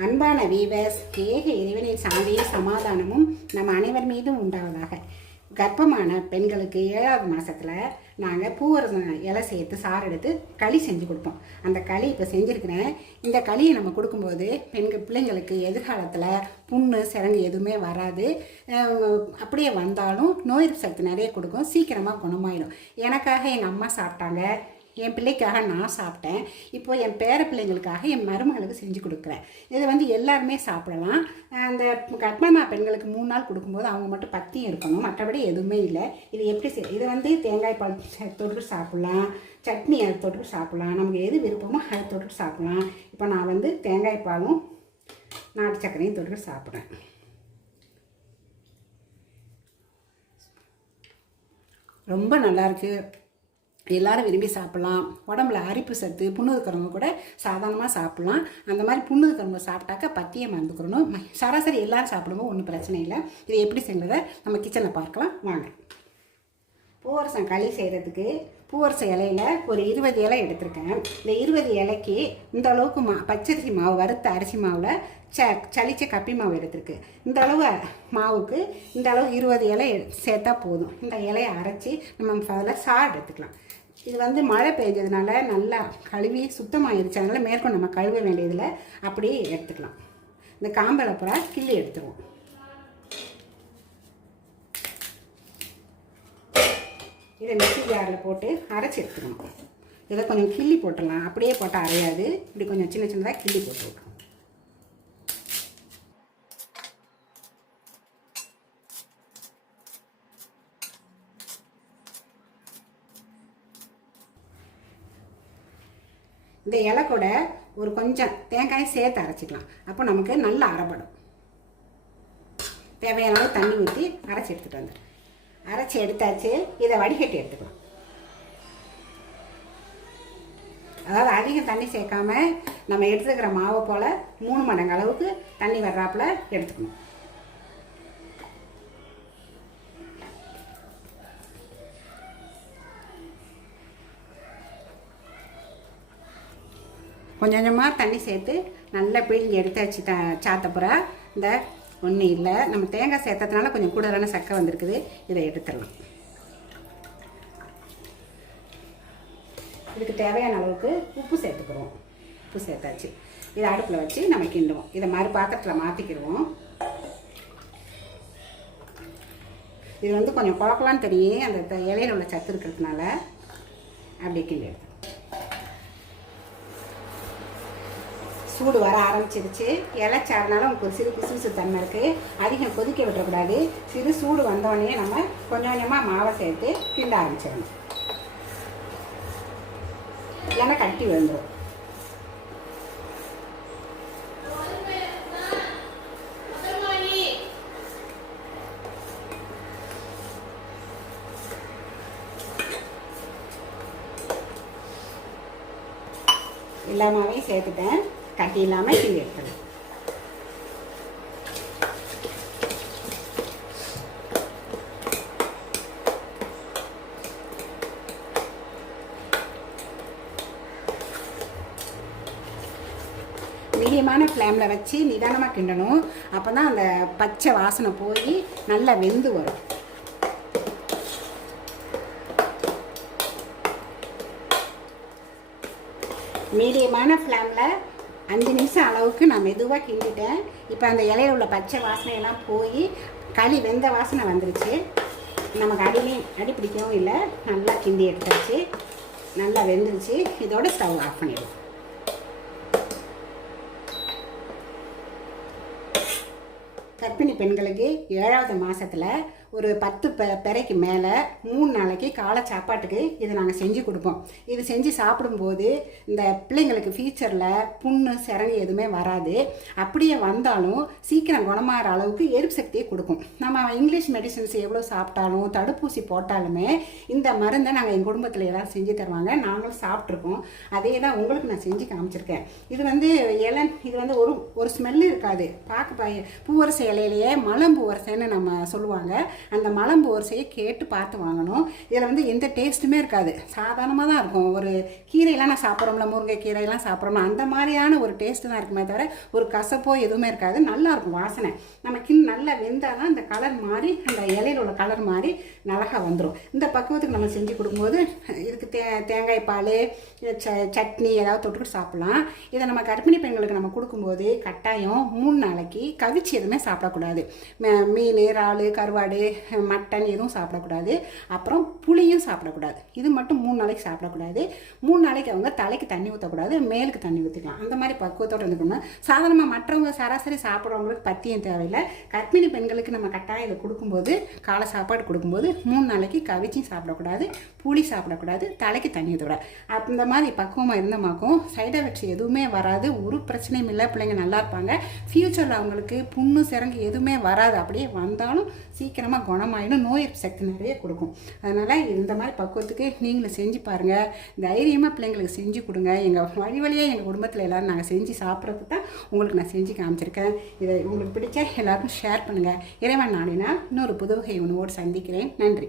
அன்பான வீவர்ஸ் ஏக இறைவனின் சாந்தியும் சமாதானமும் நம் அனைவர் மீதும் உண்டாவதாக. கர்ப்பமான பெண்களுக்கு ஏழாவது மாதத்தில் நாங்கள் பூவரசம் இலை சேர்த்து சாறு எடுத்து களி செஞ்சு கொடுப்போம். அந்த களி இப்போ செஞ்சுருக்கிறேன் இந்த களியை நம்ம கொடுக்கும்போது பெண்கள் பிள்ளைங்களுக்கு எதிர்காலத்தில் புண்ணு சிறங்கு எதுவுமே வராது. அப்படியே வந்தாலும் நோய் எதிர்ப்பு சக்தி நிறைய கொடுக்கும். சீக்கிரமாக குணமாயிடும். எனக்காக எங்கள் அம்மா சாப்பிட்டாங்க. என் பிள்ளைக்காக நான் சாப்பிட்டேன். இப்போ என் பேர பிள்ளைங்களுக்காக என் மருமகளுக்கு செஞ்சு கொடுக்குறேன். இதை வந்து எல்லாருமே சாப்பிடலாம். அந்த கர்ப்பமா பெண்களுக்கு மூணு நாள் கொடுக்கும்போது அவங்க மட்டும் பத்தியும் இருக்கணும். மற்றபடி எதுவுமே இல்லை. இது எப்படி செய் இது வந்து தேங்காய் பால் தொட்டு சாப்பிட்லாம். சட்னி அதை தொட்டு சாப்பிட்லாம். நமக்கு எது விருப்பமோ அதை தொட்டு சாப்பிட்லாம். இப்போ நான் வந்து தேங்காய் பாலும் நாட்டு சர்க்கரையும் தொட்டு சாப்பிட்றேன். ரொம்ப நல்லாயிருக்கு எல்லாரும் விரும்பி சாப்பிட்லாம். உடம்புல அரிப்பு சத்து புண்ணு இருக்கிறவங்க கூட சாதாரணமாக சாப்பிட்லாம். அந்த மாதிரி புண்ணு இருக்கிறவங்க சாப்பிட்டாக்க பத்தியை மறந்துக்கிறணும். சராசரி எல்லாரும் சாப்பிடும்போது ஒன்றும் பிரச்சனை இல்லை. இது எப்படி செய்கிறத நம்ம கிச்சனில் பார்க்கலாம். வாங்க. பூவரசம் களி செய்கிறதுக்கு பூவரசம் இலையில ஒரு இருபது இலை எடுத்திருக்கேன். இந்த இருபது இலைக்கு இந்த அளவுக்கு மா பச்சரிசி மாவு வறுத்த அரிசி மாவில் ச சளிச்ச கப்பி மாவு எடுத்திருக்கு. இந்த அளவு மாவுக்கு இந்த அளவு இருபது இலை சேர்த்தா போதும். இந்த இலையை அரைச்சி நம்ம அதில் சாறு எடுத்துக்கலாம். இது வந்து மழை பெஞ்சதுனால நல்லா கழுவி சுத்தமாகிடுச்சு அதனால் மேற்கொண்டு நம்ம கழுவ வேண்டியதில் அப்படியே எடுத்துக்கலாம். இந்த காம்பலை புறா கிள்ளி எடுத்துருவோம். இதை மிக்சி ஜாரில் போட்டு அரைச்சி எடுத்துக்கணும். இதை கொஞ்சம் கிள்ளி போட்டுடலாம். அப்படியே போட்டால் அரையாது. இப்படி கொஞ்சம் சின்ன சின்னதாக கிள்ளி போட்டு விட்ருவோம் இந்த இலை கூட ஒரு கொஞ்சம் தேங்காயை சேர்த்து அரைச்சிக்கலாம். அப்போ நமக்கு நல்லா அரைப்படும் தேவையான அளவு தண்ணி ஊற்றி அரைச்சி எடுத்துகிட்டு வந்துடும் அரைச்சி எடுத்தாச்சு இதை வடிகட்டி எடுத்துக்கலாம். அதாவது அதிகம் தண்ணி சேர்க்காம நம்ம எடுத்துக்கிற மாவை போல் மூணு மடங்கு அளவுக்கு தண்ணி வர்றாப்புல எடுத்துக்கணும். கொஞ்சம் கொஞ்சமாக தண்ணி சேர்த்து நல்லா பிழிஞ்சு எடுத்தாச்சு த சாத்தப்புறா இந்த ஒன்றும் இல்லை. நம்ம தேங்காய் சேர்த்ததுனால கொஞ்சம் கூடுதலான சக்கை வந்திருக்குது. இதை எடுத்துடலாம். இதுக்கு தேவையான அளவுக்கு உப்பு சேர்த்துக்கிறோம். உப்பு சேர்த்தாச்சு. இதை அடுப்பில் வச்சு நம்ம கிண்டுவோம். இதை மாதிரி பாத்திரத்தில் மாற்றிக்கிடுவோம் இது வந்து கொஞ்சம் குழப்பலான்னு தெரியும். அந்த இலையில் உள்ள சத்து இருக்கிறதுனால அப்படியே கிண்டி எடுத்து சூடு வர ஆரம்பிச்சிருச்சு. இலைச்சாருனால உங்களுக்கு ஒரு சிறு பிசுபிசு தன்மை இருக்குது அதிகம் கொதிக்க விட்டுறக்கூடாது சிறு சூடு வந்தோடனே நம்ம கொஞ்சம் கொஞ்சமாக மாவை சேர்த்து கிண்ட ஆரம்பிச்சிடணும். இல்லைன்னா கட்டி விழுந்துடும் எல்லா சேர்த்துட்டேன். கட்டி இல்லாமல் கீழே எடுத்துடலாம் மீடியமான ஃப்ளேமில் வச்சு நிதானமாக கிண்டணும். அப்போ தான் அந்த பச்சை வாசனை போய் நல்லா வெந்து வரும். மீடியமான ஃப்ளேமில் அஞ்சு நிமிஷம் அளவுக்கு நான் மெதுவாக கிண்டிட்டேன். இப்போ அந்த இலையில உள்ள பச்சை வாசனையெல்லாம் போய் களி வெந்த வாசனை வந்துருச்சு. நமக்கு அடிலையும் அடி பிடிக்கவும் இல்லை. நல்லா கிண்டி எடுத்தாச்சு. நல்லா வெந்துருச்சு. இதோட ஸ்டவ் ஆஃப் பண்ணிடுவோம். கர்ப்பிணி பெண்களுக்கு ஏழாவது மாதத்தில் ஒரு பத்து பெ பெறைக்கு மேலே மூணு நாளைக்கு காலை சாப்பாட்டுக்கு இதை நாங்கள் செஞ்சு கொடுப்போம். இது செஞ்சு சாப்பிடும்போது இந்த பிள்ளைங்களுக்கு ஃபியூச்சரில் புண்ணு சிறகு எதுவுமே வராது. அப்படியே வந்தாலும் சீக்கிரம் குணமாகிற அளவுக்கு எரிப்பு சக்தியை கொடுக்கும். நம்ம இங்கிலீஷ் மெடிசன்ஸ் எவ்வளோ சாப்பிட்டாலும் தடுப்பூசி போட்டாலுமே இந்த மருந்தை நாங்கள் எங்கள் குடும்பத்தில் எல்லாம் செஞ்சு தருவாங்க. நாங்களும் சாப்பிட்ருக்கோம் அதே தான் உங்களுக்கு நான் செஞ்சு காமிச்சிருக்கேன். இது வந்து இளன் இது வந்து ஒரு ஒரு ஸ்மெல்லு இருக்காது. பார்க்க பூவரசை இலையிலேயே மலம்பூவரசைன்னு நம்ம சொல்லுவாங்க. அந்த மலம்பு வரிசையை கேட்டு பார்த்து வாங்கணும். இதில் வந்து எந்த டேஸ்ட்டுமே இருக்காது. சாதாரணமாக தான் இருக்கும். ஒரு கீரையெல்லாம் நான் சாப்பிட்றோம்ல முருங்கை கீரையெல்லாம் சாப்பிட்றோம்ல அந்த மாதிரியான ஒரு டேஸ்ட்டு தான் இருக்குமே தவிர ஒரு கசப்போ எதுவுமே இருக்காது. நல்லா இருக்கும் வாசனை. நம்ம கிண் நல்லா வெந்தால் தான் அந்த கலர் மாறி அந்த இலையில உள்ள கலர் மாறி நல்லா வந்துடும் இந்த பக்குவத்துக்கு நம்ம செஞ்சு கொடுக்கும்போது இதுக்கு தே தேங்காய் பால் ச சட்னி ஏதாவது தொட்டுக்கிட்டு சாப்பிட்லாம். இதை நம்ம கர்ப்பிணி பெண்களுக்கு நம்ம கொடுக்கும்போது கட்டாயம் மூணு நாளைக்கு கவிச்சு எதுவுமே சாப்பிடக்கூடாது. மீன் இறால் கருவாடு மட்டன் எதுவும் சாப்பிடக்கூடாது. அப்புறம் புளியும் சாப்பிடக்கூடாது. இது மட்டும் மூணு நாளைக்கு சாப்பிடக்கூடாது. மூணு நாளைக்கு அவங்க தலைக்கு தண்ணி ஊற்றக்கூடாது மேலுக்கு தண்ணி ஊற்றிக்கலாம் அந்த மாதிரி பக்குவத்தோடு இருந்துக்கணும் சாதாரணமாக மற்றவங்க சராசரி சாப்பிட்றவங்களுக்கு பத்தியம் தேவையில்லை. கர்ப்பிணி பெண்களுக்கு நம்ம கட்டாயம் இதை கொடுக்கும்போது காலை சாப்பாடு கொடுக்கும்போது மூணு நாளைக்கு கவிச்சியும் சாப்பிடக்கூடாது புளி சாப்பிடக்கூடாது தலைக்கு தண்ணி ஊற்றக்கூடாது அந்த மாதிரி பக்குவமாக இருந்தமாக்கும். சைடு எஃபெக்ட்ஸ் எதுவுமே வராது. ஒரு பிரச்சனையும் இல்லை. பிள்ளைங்க நல்லா இருப்பாங்க. ஃப்யூச்சரில் அவங்களுக்கு புண்ணு சிறங்கு எதுவுமே வராது. அப்படியே வந்தாலும் சீக்கிரமாக குணமாயிடும் நோய் எதிர்ப்பு சக்தி நிறைய கொடுக்கும். அதனால் இந்த மாதிரி பக்குவத்துக்கு நீங்களும் செஞ்சு பாருங்கள் தைரியமாக பிள்ளைங்களுக்கு செஞ்சு கொடுங்க. எங்கள் வழி வழியாக எங்கள் குடும்பத்தில் எல்லோரும் நாங்கள் செஞ்சு சாப்பிட்றது தான் உங்களுக்கு நான் செஞ்சு காமிச்சிருக்கேன். இதை உங்களுக்கு பிடிச்சா எல்லாருக்கும் ஷேர் பண்ணுங்கள் இறைவன் நாடினா இன்னொரு புதுவகை உணவோடு சந்திக்கிறேன். நன்றி.